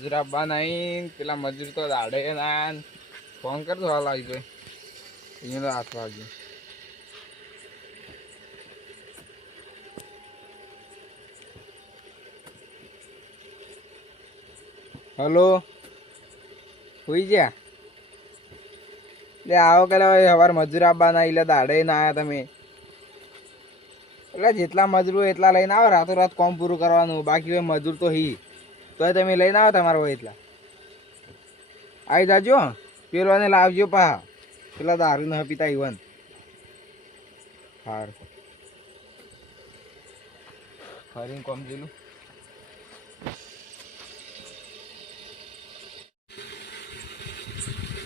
મજૂર આપવા નહીં, પેલા મજૂર તો દાડે ના ફોન કરતો હાલ આવી ગયો અહીંયા તો હાથ વાગ્યો. હલો હોઈ ગયા એટલે આવો કે સવારે મજૂર આપવા ના એટલે દાડે ના આવ્યા તમે. એટલે જેટલા મજૂર હોય એટલા લઈને આવો, રાતોરાત કામ પૂરું કરવાનું. બાકી હોય મજૂર તો હી તોય તમે લઈને આવો તમારા હોય એટલા આવી જાજો. પેલોને લાવજો પા, પેલા દારૂ ન પીતા ઈવન. સારું ફરીને કોમ જેલું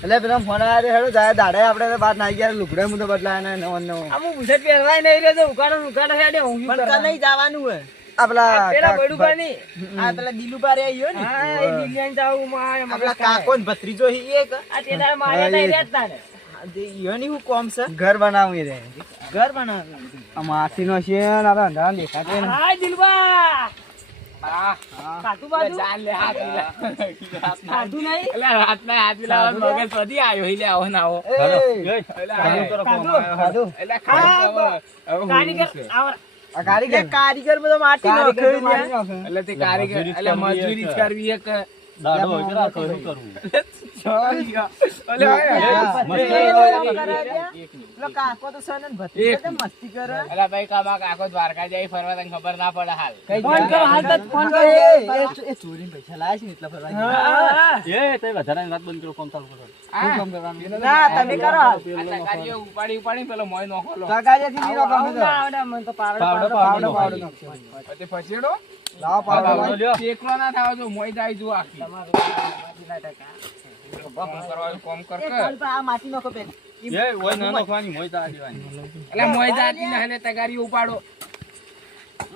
એટલે પેલા ફોન આવ્યો હેડો જાય દાડે આપણે બાદ નાઈ ગયા લુગડે હું તો બદલાયા નવો નવો આમ બુશર્ટ પહેરવાય નહીં રે તો ઉકાડો હેડે હું પણ નહીં જવાનું હે આપલા પેલા બડુકાની આ પેલા દિલુબા રે આયો ને હા એ દિલિયાન જાવ માં આપલા કાકો ને ભત્રીજો હી એક આ તેડા માર્યા નહીં રહેતા ને ઈયોની હું કોમ છે ઘર બનાવી રે ઘર બનાવ આ માસીનો છે ને આ અંધારા દેખાતે ને હાય દિલુબા કાટુ બાજુ જાન લે હાથ કાટુ નહીં એટલે હાથ ના હાથ મિલાવ મગજ સદી આયો हिले આવો ના આવો એટલે કાટુ કરો કાટુ એટલે કારીગર આ કારીગર બધો માટી નો એટલે તે કારીગર એટલે મજૂરી કરવી એક દાડો હોય કે રાખો શું કરવું અલે લો કાકો તો સનન ભત્રી કે મસ્તી કરે અલા ભાઈ કાકો દ્વારકા જાય ફરવા તને ખબર ના પડે હાલ ફોન કરો હાલ તક ફોન કરો એ ચોરી પૈસા લાય છે એટલા ફરવા એ તે વધારે વાત બંધ કરો ફોન ચાલુ કરો શું કામ કરવાનું ના તમે કરો આ કારીઓ ઉપાડી પેલો મોય નોખો લો કાકાજી થી નીરો કામ આવડે મને તો પાવડો પછી ફસેડો લાવ પાવડો લ્યો એકલો ના થાવ જો મોય જાય જો આખી તમારો માટી ના ટકા કરવાનું કામ કર કે આ માટી નોખો પે એ ઓય ના નોખવાની મોય જા દેવાની એટલે મોય જાતી ના હલે તગારી ઉપાડો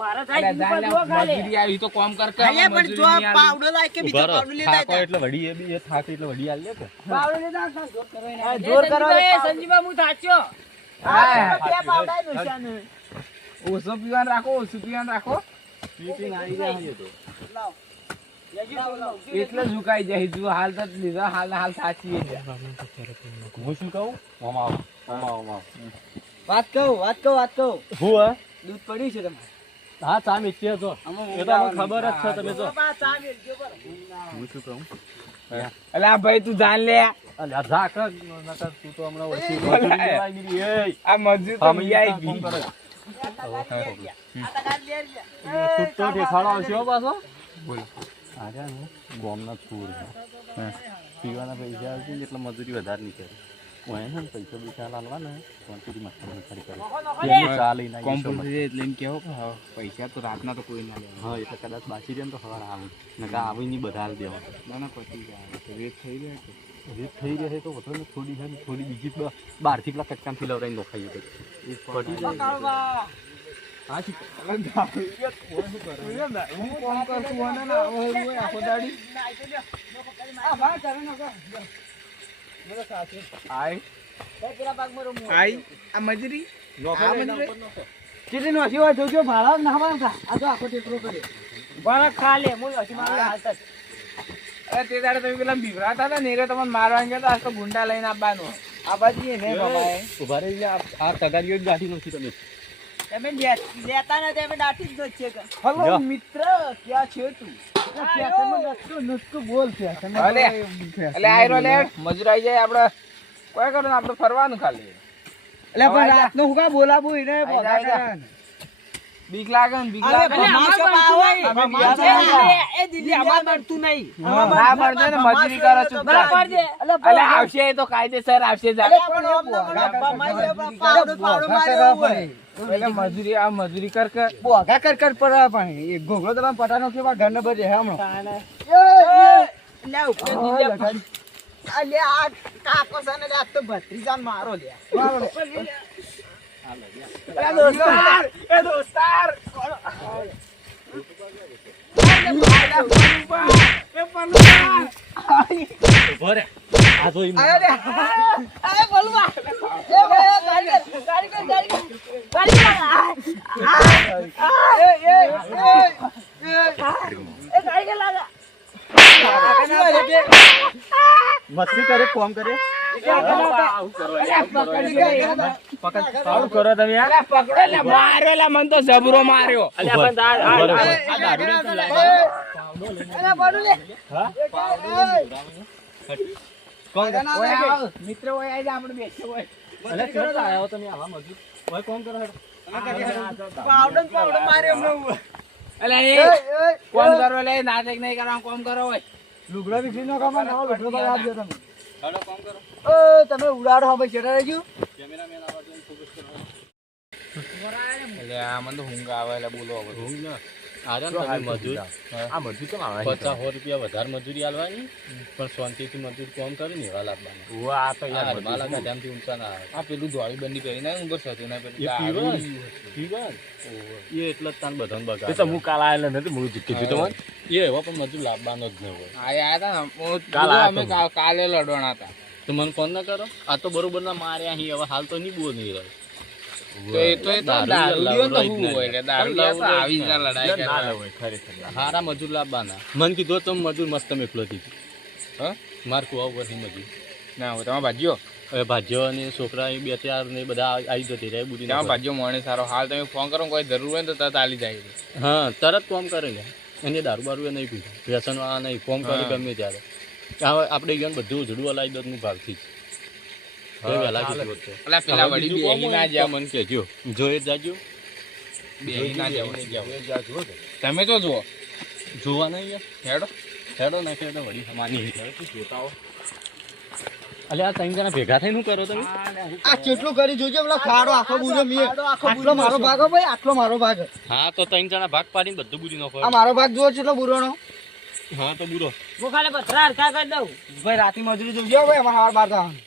મારા થાય મજૂરી આવી તો કામ કર કે પણ જો પાવડો લાય કે બીજો પાવડો લેતા થાકો એટલે વડી એ બી એ થાક એટલે વડી આલ લે કે પાવડો લેતા જોર કરો એ સંજીબા હું થાચ્યો હા કે પાવડા નિશાન ઓસો પીવાન રાખો પીપી નાઈ જાય તો લાવ એટલે ઝુકાઈ જાય જો હાલ તો લીધા હાલ સાચી છે હું શું કહું મામા વાત કહું હું દૂધ પડ્યું છે તમારે હા ચા મીઠી છો એ તો મને ખબર જ છે તમે જો ચા મીઠજો પર હું શું કહું અલા ભાઈ તું જાન લે અલા ઝાક નકર તું તો હમણાં ઓછી મજૂરી આવી ગઈ એ આ મજૂર તો મી આવી ગઈ તું તો દેખાડો આવશો પાછો બોલ આજે ને ગોમના પૂર પીવાના પૈસા આવશે ને એટલે મજૂરી વધારે નહીં કરે હું એને પૈસા બીજા લાવવા ને ક્વોન્ટિટી મસ્ત ખરી કરે ચાલે ના કોમ્પ્યુટર એટલે એમ કહેવો કે પૈસા તો રાતના તો કોઈ ના લે હા એટલે કદાચ બાકી રહે ને તો સવારે આવે નકા આવી નહીં બધા દેવા ના પછી જાય રેટ થઈ રહે છે રેટ થઈ રહે તો વધુ ને થોડી બીજી બહારથી પેલા કટકામથી લવડાવીને નોખાઈએ તો એ પટી જાય હા ઠીક હું કામ કરશું અને ના હોય આખો દાડી આ ભાઈ કરે ન કર મેરો સાથી આઈ પેલા ભાગમાં રમો આઈ આ મજૂરી નોખા કેટલી નો હસી હોય જોજો ભાડા ના વાંધા આ તો આખો ટેકરો કરે બરા ખા લે હું હસી મારી હાલત એ તે દાડે તમે પેલા બીવરાતા હતા ને એટલે તમને મારવા ગયા આ તો ગુંડા લઈને આવવાનું આ બાજી ને બાબા ઉભા રહી આ તગારીઓ ગાડી નથી તમે તમે લેતા ને તમે દાટી જ છે કે હેલો મિત્ર ક્યાં છે તું નસ્તો બોલ છે અલે આયરો લે મજૂર આવી જાય આપણે કોઈ કરો ને આપણે ફરવાનું ખાલી એટલે પણ રાત નો હુકા બોલાવું એને બોલા કરે બીક લાગે ને બીક લાગે એ દિલ્હી અમાર મળતું નહીં ના મળે ને મજૂરી કરો ચૂપચાપ અલે આવશે તો કાયદેસર આવશે મજૂરી આ મજૂરી કર કર બોગા કર પર પણ એક ઘોઘરો તો પટાનો કે ઘર ને બજે હમણો લે ઉપર લે આ કાકો સને લે તો ભત્રીજાન મારો લે એ દોસ્તાર ભરે આ જોઈ આયો રે અરે બોલવા એ ગાડી લાગા મસ્તી કરે કોમ કરે કરો તમે યાર પકડો લે માર્યો લે મન તો જબરો માર્યો મિત્ર હોય આજે આપણે બેસે હોય તમે આવા મજૂર ઓય કોમ કરો પાવડો માર્યો અલે એ કોમ કરો લે નાટક નહીં કરવા કોમ કરો હોય લુગડા વિખરી નો કામ ના લુગડા પર આપજો તમે હાલો કોમ કરો ઓય તમે ઉડાડો હવે ચેડા રહેજો કેમેરામેન આવા તો ફોકસ કરો એટલે આ મને તો ઊંઘ આવે એટલે બોલો હવે ઊંઘ ના આ મજૂર આ મજૂર કેમ આવે 50 રૂપિયા વધારે મજૂરી આલવાની પણ શાંતિથી મજૂર કામ કરે ને એવા લાવવાના ઓ આ તો યાર માલા કાઢામથી ઊંચા ના આવે આ પેલું ધોળી બંડી કરીને ઊંઘર સાથે ના પેલું એ એટલે તાન બધાને બગાડ તો હું કાલ આયેલો નથી હું કીધું તમને એ એવા પણ મજૂર લાવવાનો જ ન હોય આયા હતા ને કાલે લડવાના હતા તો મને ફોન ના કરો આ તો બરોબર ના માર્યા અહીં હવે હાલ તો નહીં બોલ નહીં રહ્યો તો એ તો દારૂ તો શું હોય કે દારૂ તો આવી જ લડાઈ કરવા હારા મજૂર લાવવાના મન કીધું તો મજૂર મસ્ત મેકલો દીધી હા માર કુવા પછી મજૂર ના હું તમે ભાજ્યો હવે ભાજ્યો અને છોકરા બે ચાર ને બધા આવી જતી રહે બુદ્ધિ તમે ભાજ્યો મોણે સારો હાલ તમે ફોન કરો કોઈ જરૂર હોય ને તો તરત આલી જાય હા તરત કોમ કરે ને એને દારૂ બારૂ એ નહીં પીધું વ્યસન આ નહીં કોમ કરી ગમે ત્યારે આપણે ગયા બધું ઉજડું હલાવી દો હું ભાગથી જ વહેલા કીધું હતું અલા પેલા વડી બેહી ના જાવ મને કહેજો જોઈ જાજો બેહી ના જાવ તમે તો જુઓ જોવા નહીં હેડો હેડો નાખે તો વડી સમાની જોતા હો અલે આ ત્રણ જણા ભેગા થઈને શું કરો તમે આ કેટલું કરી જોજો પેલા ખાડો આખો બુજો મી આટલો મારો ભાગ હો ભાઈ આટલો મારો ભાગ હા તો ત્રણ જણા ભાગ પાડીને બધું બુજી નાખો આ મારો ભાગ જોવો કેટલો બુરોનો હા તો બુરો હું ખાલી પથરા હરખા કરી દઉં ભાઈ રાતી મજૂરી જોજો ભાઈ અમાર હાર બાર થવાનું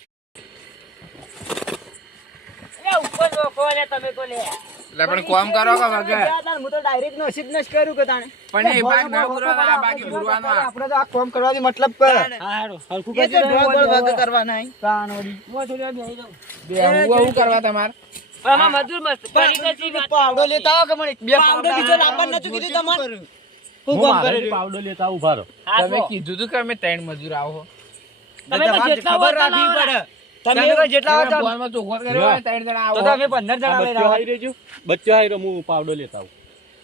ઉપર જોકો લે તમે કો લે એટલે પણ કોમ કરો કે વગર હું તો ડાયરેક્ટ નસીબ ન કર્યું કે તાણે પણ એ ભાગ ના પૂરો આ બાકી પૂરવાનો આપણે તો આ કામ કરવાથી મતલબ પર હા હેડો હરખું કરી દો ભાગ કરવાના હે તાણોડી હું થોડી બેહી જાઉં બે હું કરવા તમાર આમાં મજૂર મસ્ત પાવડો લેતા આવો કે મને બે પાવડો બીજો લાવવા નતું કીધું તમારે હું કામ કરે પાવડો લેતા ઉભા રહો તમે કીધું તું કે અમે ત્રણ મજૂર આવો તમે તો જેટલા ખબર રાખવી પડે તમે જેટલા આવો ફોનમાં ચોખવટ કર્યો હોય ત્રણ જણા આવો તો તમે 15 જણા લઈ બચ્ચો આવી રહેજો બચ્ચો આવી રહ્યો હું પાવડો લેતા આવું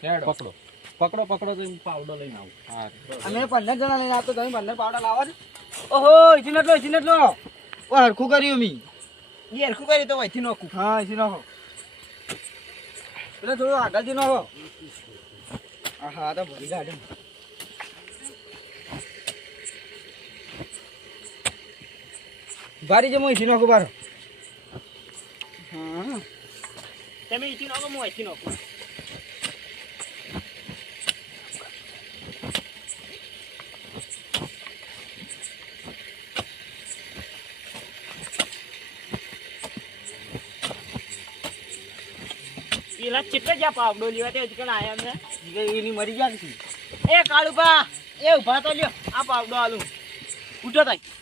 હેડો પકડો તો હું પાવડો લઈને આવું હા અમે 15 જણા લઈને આવતો તમે 15 પાવડા લાવો છો ઓહો ઇથી નટલો ઓ હરખું કર્યું મી ઈ હરખું કરી તો અહીંથી નોખું હા અહીંથી નોખો એટલે થોડું આગળથી નોખો હા તો ભરી ગાડે ભારી જે હું અહીંથી નોખું બારો હા તમે અહીંથી નોખો હું અહીંથી નોખું પેલા ચિત્ર જ્યાં પાવડો લેવા તે હજુ આયા અમને એની મરી ગયા છે એ કાળુપા એ ઉભા તો લ્યો આ પાવડો આલું ઉઠો તાઈ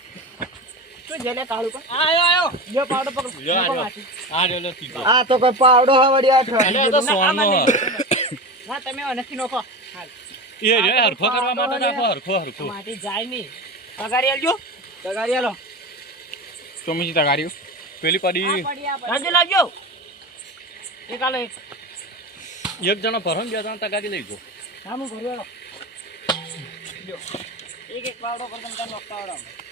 તો જેલે કાળુપા આયો લ્યો પાવડો પકડ આ રેલો તીકો આ તો કોઈ પાવડો હવડી આઠો અલે તો સોનો ના તમે અનથી નોખો એ રે હરખો કરવા માટે નાખો હરખો માટી જાય નહીં પગારી આલજો પગારી આલો ચોમીજી તગાર્યું પેલી પડી લાવજો લાવજો એક આલો એક જણા ભરણ બે જણા તગારી લઈ ગયો હા હું ઘરે આલો લ્યો એક પાવડો પર તમે નોખતા આવડો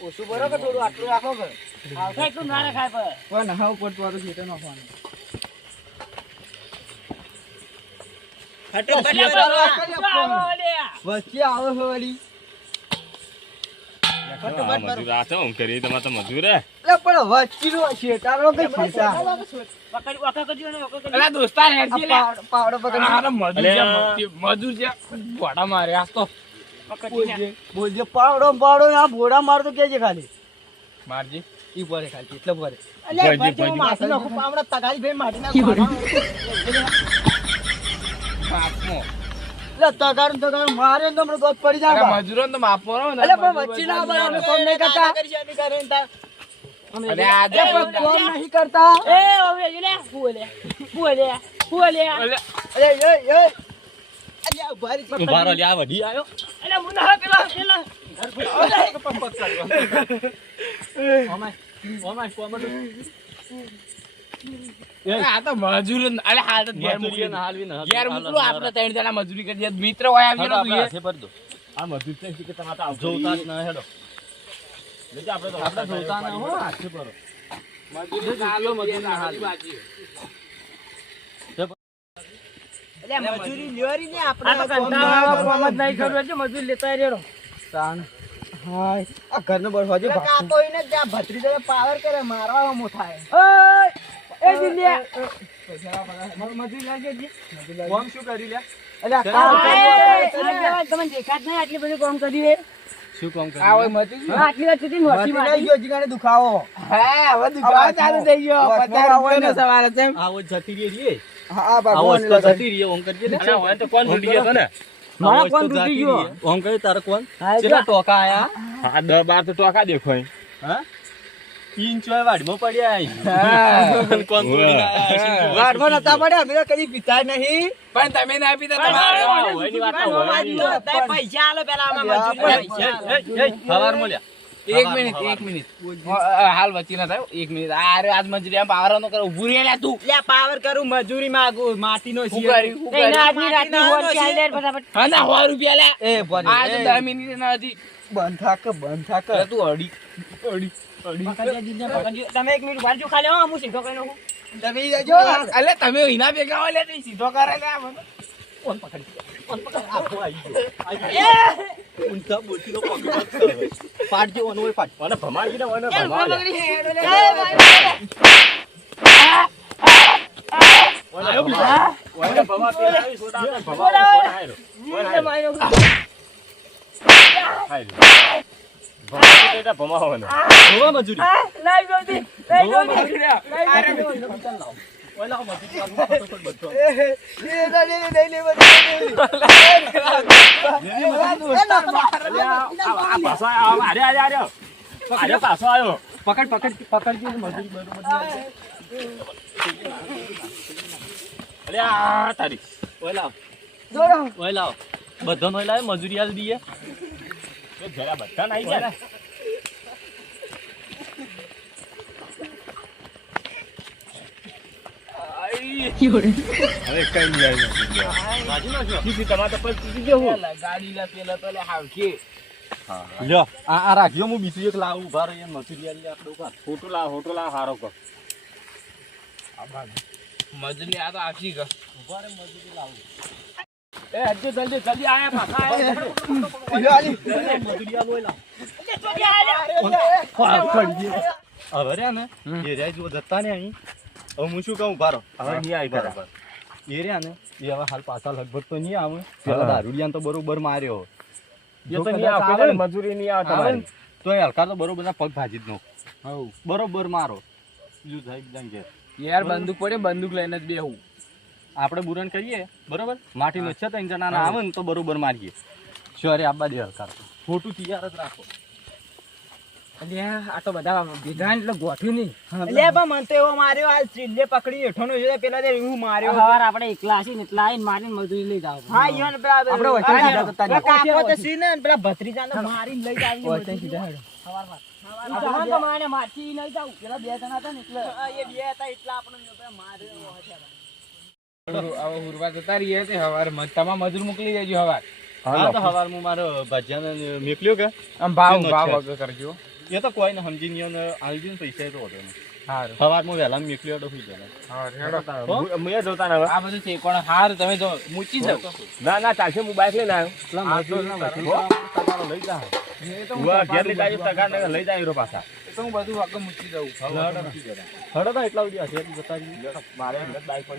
ઓછું ભરો કે થોડું આટલું રાખો કે આવશે એટલું ના ખાય પણ હા ઉપર તો જેટલો નાખવાનું વચ્ચે આવો છો વળી મજૂર આ તો હું કરી તમારે તો મજૂર હે પણ વચ્ચીનો શેટારો કે શેટા અલા દોસ્તાર હેડજી લે પાવડો પકડી આ મજૂર છે બોડા મારે આ તો બોલજે પાવડો પાવડો આ બોડા મારતો કે છે ખાલી મારજી ઈ પડે ખાલી એટલે પડે પાવડા તગારી ભાઈ માટી ના માપમો એટલે તગાર મારે તો હમણાં દોત પડી જાય મજૂરો તો માપો ને એટલે પણ વચ્ચે ના આવે અમે કોમ નહીં કરતા અરે આજે પણ કોમ નહીં કરતા એ હવે લે બોલે અરે એ અલ્યા ભારી ઉભા રહો લે આ વડી આયો અલ્યા મુના પેલા આ તો મજૂર અરે હાલ તો ઘેર મજૂરી મોકલી હાલવી ને ઘેર મોકલો આપણે 3 જણા મજૂરી કરી દે મિત્ર હોય આવજો ને તું એ. આ મજૂર છે કે તમારે તો જોતા જ ના હેડો લેજો આપણે તો આપણે જોતા ના હો હાથે પર મજૂરી ચાલો મજૂરી હાલ બાજી એટલે મજૂરી લેવાની ને આપણે આ તો કંટાળો કોમ જ નહીં કરવું છે મજૂરી લેતા રહેરો તાણ હાય આ ઘરનો બળ હોજે કાકો એને ત્યાં ભત્રીજો પાવર કરે મારવા મો થાય ઓય એ દિલ્યા મજૂરી લાગે જી કોમ શું કરી લે એટલે તમે દેખાત નહીં આટલી બધી કામ કર્યું હે શું કામ કરે આ હોય મજૂરી આટલી વાર સુધી નોટી મારી ગયો જીગાને દુખાવો હા હવે દુખાવો ચાલુ થઈ ગયો 50 રૂપિયાનો સવાલ છે આવો જતી રહી રે હા આવો ભગવાન તો જતી રહી ઓમ કરજે ને હોય તો કોણ છૂટી ગયો ને મારા કોણ તૂટી ગયો ઓમ કરે તારે કોણ હા, કેટલા ટોકા આયા હા 10 12 તો ટોકા દેખોય હા 3 ચોય વાડમાં પડ્યા કોણ છૂટી આયા વાડમાં નતા પડ્યા અમે કદી પીતા નહીં પણ તમે ના પીતા તમારે પૈસા આલો પેલા આમાં મજૂરી સવાર મળ્યા એક મિનિટ હાલ વચ્ચે ના થાય 1 મિનિટ અરે આજ મજૂરી આમ પાવર નો કરે ઉભું રે લે તું લે પાવર કરું મજૂરી માંગુ માટીનો શું કર્યું? શું કર્યું? આજની રાતની હોર ચાલ દે ફટાફટ હા ના 100 રૂપિયા લે એ ભલે આજ 10 મિનિટ ના હજી બંધ થાક અરે તું અડી તમે 1 મિનિટ વાંચો ખાલી હો હું સીધો કરી નાખું તમે જજો અલે તમે એના ભેગા હોય લે તે સીધો કરે લે મને ઊંધા બોટીનો પકડ ફાટ જેવો હોય ફાટ મને ભમાડી ને મને ભમાડી ઓને ભમાતી આવી સોડા ભમાડી ભમાવાનો જોવા મજૂરી ઓલા મજૂરી બધો પાછો આવ્યો પકડજી મજૂરી બરોબર અરે આ તારી ઓલા બધો નો લાવે મજૂરી આલ દઈએ જરા બધા નાઈ ગયા હવે કઈ નહીં ગાડી લા પેલા તો લે હાવખી લ્યો આ રાખજો હું બીજું એક લાવું ઉભા રહી મજૂરી આલી આપણે ઉભા ફોટો લાવ હારો કર મજૂરી આ તો આખી ગયો ઉભા રે મજૂરી લાવું એ હજુ જલ્દી આયા પાછા મજૂરી આલો લાવ હવે રે ને એ રે જો જતા ને અહીં હવે હું શું કહું ઉભા રહો હવે નહીં આવી બરાબર એ રહ્યા ને એ હવે હાલ પાછા લગભગ તો નહીં આવે પેલા દારૂડિયાને તો બરોબર માર્યો એ તો નહીં આવે મજૂરી નહીં આવે તમારી તો એ હલકા તો બરોબર પગ ભાજી જ નો બરોબર મારો બીજું થાય એકદમ ઘેર યાર બંદૂક પડે બંદૂક લઈને જ બેહું આપણે બુરણ કરીએ બરોબર માટી નો છે 3 જણા આવે ને તો બરોબર મારીએ શોરે આબા દે હલકા ખોટું તૈયાર જ રાખો આ તો બધા ભેગા એટલે ગોઠ્યું નહીં એટલે પણ મને તો એવો માર્યો હાલ ચીલે પકડી હેઠો નો જોયો પેલા હું માર્યો હવાર આપણે એકલા હશે ને એટલા આવીને મારીને મજૂરી લઈ જાવ હા ઈવન પેલા આપણે વચ્ચે કાકો તો સી ને પેલા ભત્રીજાને મારીને લઈ જાવી વચ્ચે સીધા હેડો હવારમાં હવારમાં તો મારે મારથી લઈ જાવ પેલા બે જણા હતા ને એટલે એ બે હતા એટલા આપણને માર્યો હવે હુરવા જતા રહીએ તે હવાર તમામ મજૂર મોકલી દેજો હવાર હા તો હવાર હું મારો ભાજ્યાને મોકલ્યો કે આમ ભાવ વગર કરજો એ તો કોઈ ને સમજી નહીં આવી ને પૈસા તો હતો હારું સવારમાં વહેલા મોકલ્યો તો સુઈ જાય મેં જોતા ને આ બધું છે કોણ હાર તમે જો મૂકી જાવ ના ચાલશે હું બાઈક લઈને આવ્યો લઈ જાય ઘેર લઈ જાય સગા લઈ જાય પાછા તો હું બધું વગર મૂકી દઉં હડો તો એટલા સુધી હશે જતા મારે બાઈક પર